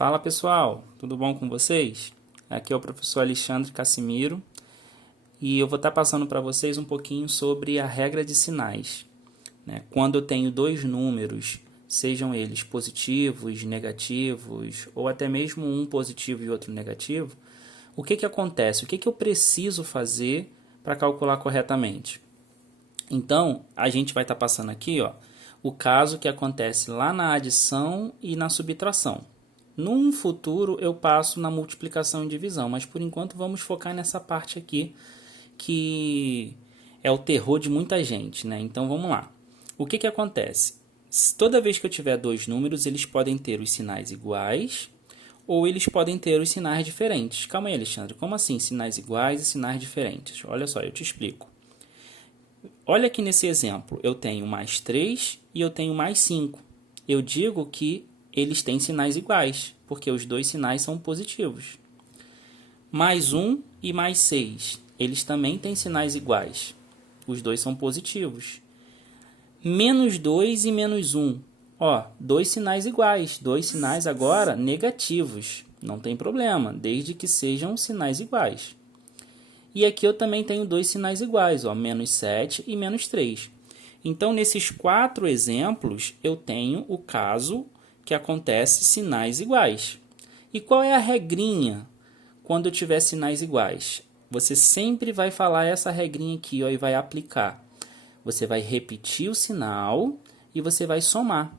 Fala pessoal, tudo bom com vocês? Aqui é o professor Alexandre Cassimiro e eu vou estar passando para vocês um pouquinho sobre a regra de sinais, né? Quando eu tenho dois números, sejam eles positivos, negativos ou até mesmo um positivo e outro negativo, o que acontece? O que eu preciso fazer para calcular corretamente? Então, a gente vai estar passando aqui, o caso que acontece lá na adição e na subtração. Num futuro eu passo na multiplicação e divisão, mas por enquanto vamos focar nessa parte aqui que é o terror de muita gente, né? Então vamos lá. O que acontece? Toda vez que eu tiver dois números, eles podem ter os sinais iguais ou eles podem ter os sinais diferentes. Calma aí, Alexandre, como assim sinais iguais e sinais diferentes? Olha só, eu te explico. Olha aqui nesse exemplo, eu tenho mais 3 e eu tenho mais 5. Eu digo que eles têm sinais iguais, porque os dois sinais são positivos. Mais 1 e mais 6, eles também têm sinais iguais. Os dois são positivos. Menos 2 e menos 1, dois sinais iguais, dois sinais agora negativos. Não tem problema, desde que sejam sinais iguais. E aqui eu também tenho dois sinais iguais, menos 7 e menos 3. Então, nesses quatro exemplos, eu tenho o caso que acontece sinais iguais. E qual é a regrinha quando eu tiver sinais iguais? Você sempre vai falar essa regrinha aqui e vai aplicar. Você vai repetir o sinal e você vai somar.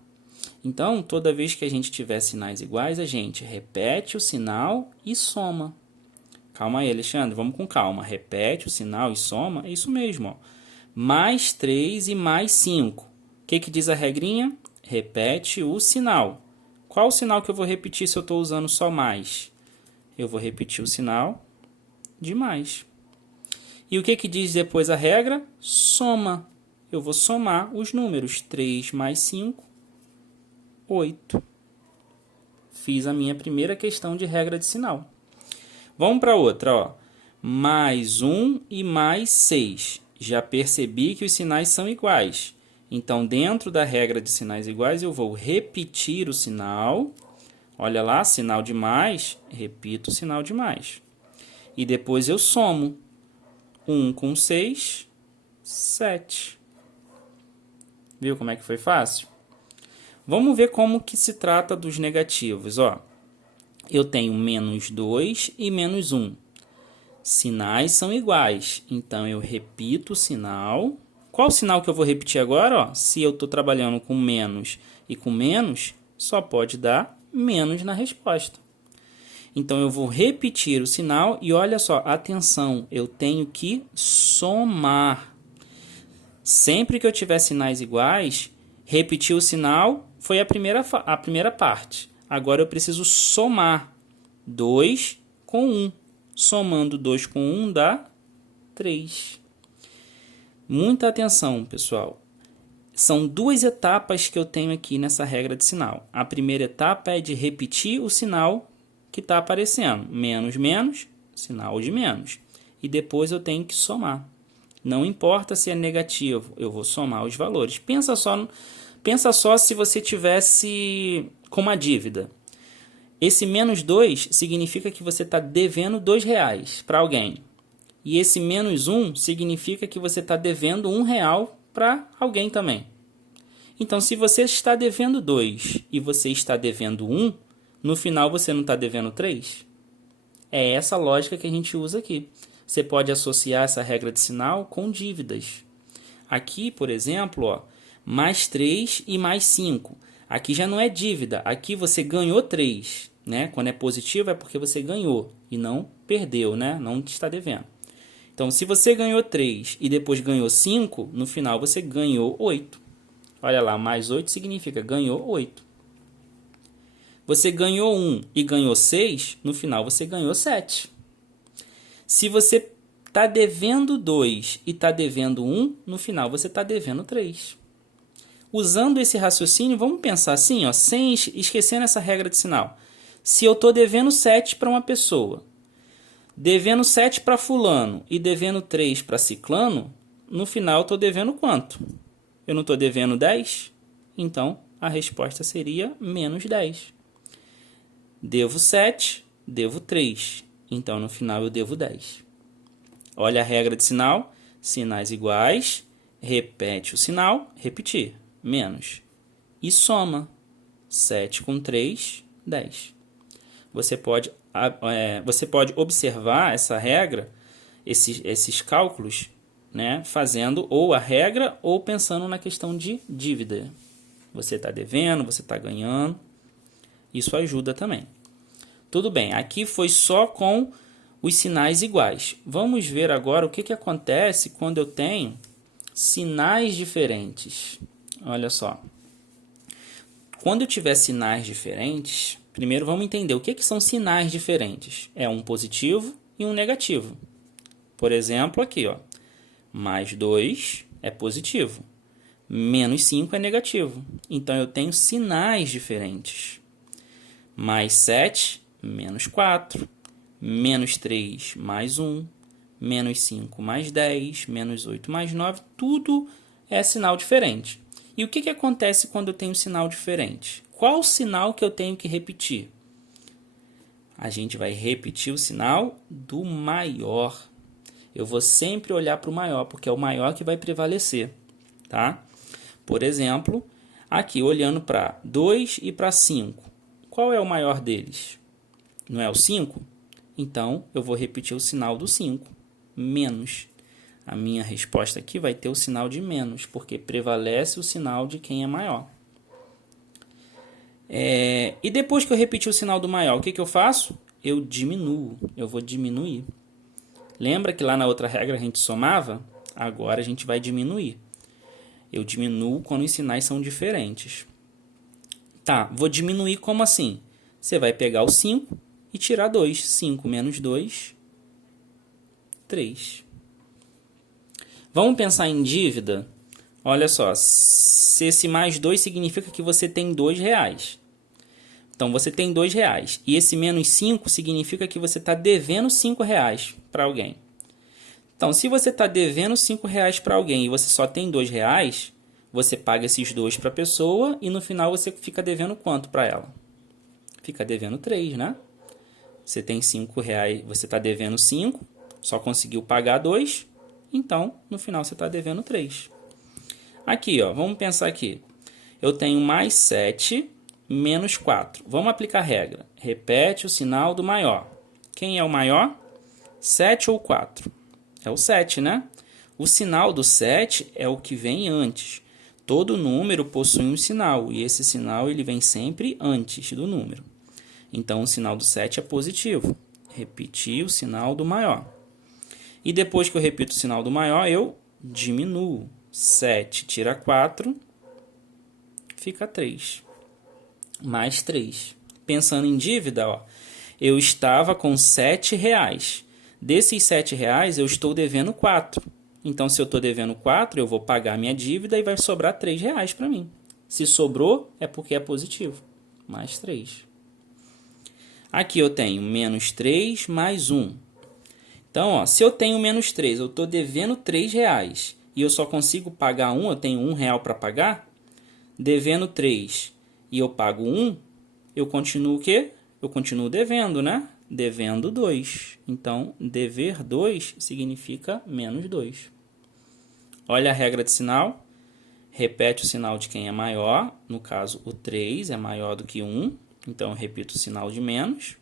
Então, toda vez que a gente tiver sinais iguais, a gente repete o sinal e soma. Calma aí, Alexandre, vamos com calma. Repete o sinal e soma, é isso mesmo. Mais 3 e mais 5. O que diz a regrinha? Repete o sinal. Qual o sinal que eu vou repetir se eu estou usando só mais? Eu vou repetir o sinal de mais. E o que diz depois a regra? Soma. Eu vou somar os números. 3 mais 5, 8. Fiz a minha primeira questão de regra de sinal. Vamos para outra, mais 1 e mais 6. Já percebi que os sinais são iguais. Então, dentro da regra de sinais iguais, eu vou repetir o sinal. Olha lá, sinal de mais, repito o sinal de mais. E depois eu somo. 1 com 6, 7. Viu como é que foi fácil? Vamos ver como que se trata dos negativos, Eu tenho menos 2 e menos 1. Sinais são iguais, então eu repito o sinal. Qual o sinal que eu vou repetir agora? Se eu estou trabalhando com menos e com menos, só pode dar menos na resposta. Então, eu vou repetir o sinal e olha só, atenção, eu tenho que somar. Sempre que eu tiver sinais iguais, repetir o sinal foi a primeira parte. Agora eu preciso somar 2 com 1. Somando 2 com 1 dá 3. Muita atenção, pessoal. São duas etapas que eu tenho aqui nessa regra de sinal. A primeira etapa é de repetir o sinal que está aparecendo. Menos, menos, sinal de menos. E depois eu tenho que somar. Não importa se é negativo, eu vou somar os valores. Pensa só se você tivesse com uma dívida. Esse menos 2 significa que você está devendo R$ para alguém. E esse menos 1 significa que você está devendo R$ para alguém também. Então, se você está devendo 2 e você está devendo 1, no final você não está devendo 3? É essa lógica que a gente usa aqui. Você pode associar essa regra de sinal com dívidas. Aqui, por exemplo, mais 3 e mais 5. Aqui já não é dívida, aqui você ganhou 3. Né? Quando é positivo é porque você ganhou e não perdeu, né? Não está devendo. Então, se você ganhou 3 e depois ganhou 5, no final você ganhou 8. Olha lá, mais 8 significa ganhou 8. Você ganhou 1 e ganhou 6, no final você ganhou 7. Se você está devendo 2 e está devendo 1, no final você está devendo 3. Usando esse raciocínio, vamos pensar assim, sem esquecendo essa regra de sinal. Se eu estou devendo 7 para uma pessoa, devendo 7 para fulano e devendo 3 para ciclano, no final eu estou devendo quanto? Eu não estou devendo 10? Então, a resposta seria menos 10. Devo 7, devo 3. Então, no final, eu devo 10. Olha a regra de sinal. Sinais iguais. Repete o sinal. Repetir. Menos. E soma. 7 com 3, 10. Você pode observar essa regra, esses cálculos, né, fazendo ou a regra ou pensando na questão de dívida. Você está devendo, você está ganhando. Isso ajuda também. Tudo bem, aqui foi só com os sinais iguais. Vamos ver agora o que acontece quando eu tenho sinais diferentes. Olha só. Quando eu tiver sinais diferentes, primeiro vamos entender o que são sinais diferentes. É um positivo e um negativo. Por exemplo, aqui, ó, mais 2 é positivo, menos 5 é negativo. Então, eu tenho sinais diferentes. Mais 7, menos 4, menos 3, mais 1, menos 5, mais 10, menos 8, mais 9, tudo é sinal diferente. E o que acontece quando eu tenho sinal diferente? Qual o sinal que eu tenho que repetir? A gente vai repetir o sinal do maior. Eu vou sempre olhar para o maior, porque é o maior que vai prevalecer, tá? Por exemplo, aqui olhando para 2 e para 5. Qual é o maior deles? Não é o 5? Então, eu vou repetir o sinal do 5, menos. A minha resposta aqui vai ter o sinal de menos, porque prevalece o sinal de quem é maior. E depois que eu repetir o sinal do maior, o que eu faço? Eu diminuo, eu vou diminuir. Lembra que lá na outra regra a gente somava? Agora a gente vai diminuir. Eu diminuo quando os sinais são diferentes. Tá, vou diminuir como assim? Você vai pegar o 5 e tirar 2. 5 menos 2, 3. Vamos pensar em dívida? Olha só, se esse mais 2 significa que você tem R$2. Então, você tem R$2. E esse menos 5 significa que você está devendo R$5 para alguém. Então, se você está devendo R$5 para alguém e você só tem R$2, você paga esses 2 para a pessoa e no final você fica devendo quanto para ela? Fica devendo 3, né? Você tem R$5, você está devendo 5, só conseguiu pagar 2, então no final você está devendo 3. Aqui, ó, vamos pensar aqui. Eu tenho mais 7 menos 4. Vamos aplicar a regra. Repete o sinal do maior. Quem é o maior? 7 ou 4? É o 7, né? O sinal do 7 é o que vem antes. Todo número possui um sinal, e esse sinal ele vem sempre antes do número. Então, o sinal do 7 é positivo. Repetir o sinal do maior. E depois que eu repito o sinal do maior, eu diminuo. 7 tira 4, fica 3. Mais 3. Pensando em dívida, ó, eu estava com R$7. Desses R$7, eu estou devendo 4. Então, se eu estou devendo 4, eu vou pagar a minha dívida e vai sobrar R$3 para mim. Se sobrou, é porque é positivo. Mais 3. Aqui eu tenho menos 3 mais 1. Então, ó, se eu tenho menos 3, eu estou devendo R$3 e eu só consigo pagar 1, eu tenho R$1 para pagar, devendo 3 e eu pago 1, eu continuo o quê? Eu continuo devendo, né? Devendo 2. Então, dever 2 significa menos 2. Olha a regra de sinal. Repete o sinal de quem é maior. No caso, o 3 é maior do que 1. Então, eu repito o sinal de menos.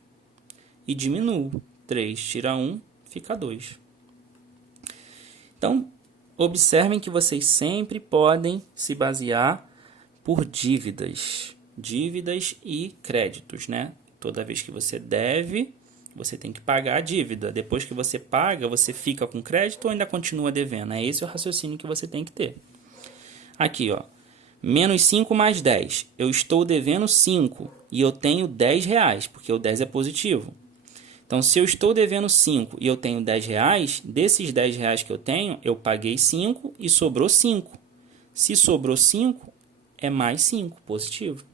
E diminuo. 3 tira 1, fica 2. Então, observem que vocês sempre podem se basear por dívidas. Dívidas e créditos, né? Toda vez que você deve, você tem que pagar a dívida. Depois que você paga, você fica com crédito ou ainda continua devendo? É esse o raciocínio que você tem que ter. Aqui, ó. Menos 5 mais 10. Eu estou devendo 5 e eu tenho R$10, porque o 10 é positivo. Então, se eu estou devendo 5 e eu tenho R$10, desses R$10 que eu tenho, eu paguei 5 e sobrou 5. Se sobrou 5, é mais 5, positivo.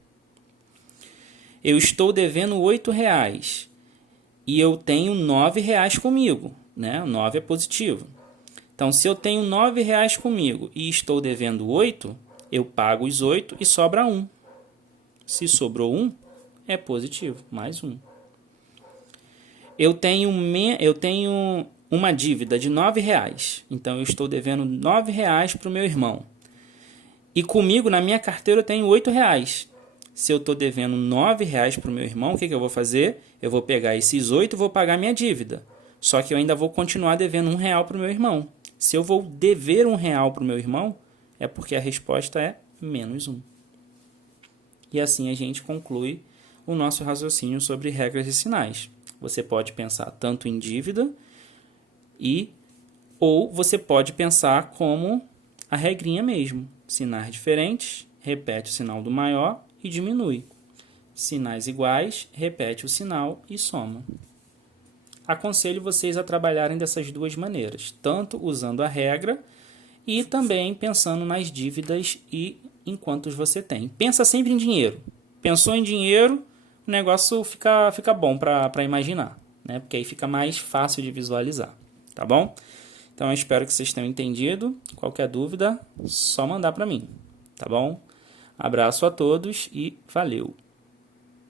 Eu estou devendo R$8 e eu tenho R$9 comigo, né? 9 é positivo. Então, se eu tenho R$9 comigo e estou devendo 8, eu pago os 8 e sobra 1. Se sobrou 1, é positivo, mais 1. Eu tenho uma dívida de R$9, então eu estou devendo R$9 para o meu irmão. E comigo, na minha carteira, eu tenho R$8. Se eu estou devendo R$9 para o meu irmão, o que eu vou fazer? Eu vou pegar esses 8 e vou pagar minha dívida. Só que eu ainda vou continuar devendo R$1 para o meu irmão. Se eu vou dever R$1 para o meu irmão, é porque a resposta é menos 1. E assim a gente conclui o nosso raciocínio sobre regras e sinais. Você pode pensar tanto em dívida ou você pode pensar como a regrinha mesmo. Sinais diferentes, repete o sinal do maior e diminui. Sinais iguais, repete o sinal e soma. Aconselho vocês a trabalharem dessas duas maneiras, tanto usando a regra e também pensando nas dívidas e em quantos você tem. Pensa sempre em dinheiro. Pensou em dinheiro, o negócio fica bom para imaginar, né? Porque aí fica mais fácil de visualizar, tá bom? Então eu espero que vocês tenham entendido. Qualquer dúvida, só mandar para mim, tá bom? Abraço a todos e valeu!